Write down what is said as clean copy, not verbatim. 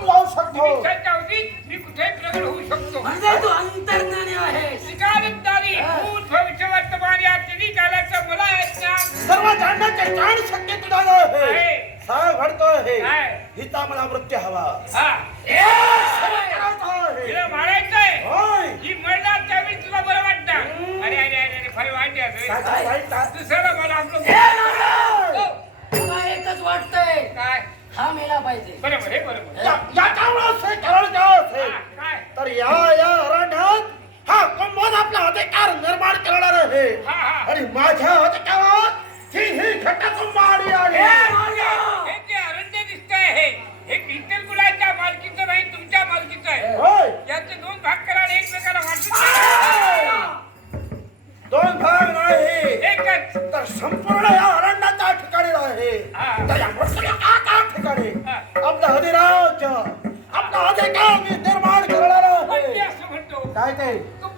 आपण जाऊ शकतो. निमिषाच्या अवधीत मी कुठेही प्रगट होऊ शकतो. म्हणजे तू अंतर्ज्ञानी आहेस. निकालदारी भूत भविष्य वर्तमान या तिन्ही कालाचं मला आहे ज्ञान. सर्व जाणण्याचे जाण शक्य तुझ्याजवळ आहे. आहे. सगळं घडतोय हे. आहे. हिचा मला मृत्यू हवा. हा. सगळं करायचं आहे. तिला मारायचंय. होय. ही मरणार त्यावेळी तुला बरं वाटतं. अरे अरे अरे फार वाईट आहे. काय काय वाईट काय? दुसऱ्याला मला आपलं ए, तुला एकच वाटतंय, काय हा मेला पाहिजे. बरोबर आहे बरोबर. याच्यामुळेच हे करायचं आहे. हा, काय तर या अरण्यात हा कुंभोज आपला अधिकार निर्माण करणार आहे. हा हा आणि माझ्या अधिकारात ही घटकुंभ आली आहे. हे जे अरण्य दिसतंय हे किंतल कुलाच्या मालकीचं नाही तुमच्या मालकीचं आहे. होय. याचे दोन भाग करा आणि एकमेकाला वाटून दोन भाग नाही एकच. तर संपूर्ण या अरण्याच्या ठिकाणी आहे. हा. तर या मोठ्या ठिकाणी हा. आपलं अधिराज्य आपला अधिकार मी निर्माण करणार पण मी आहे. असं म्हणतो काय ते तू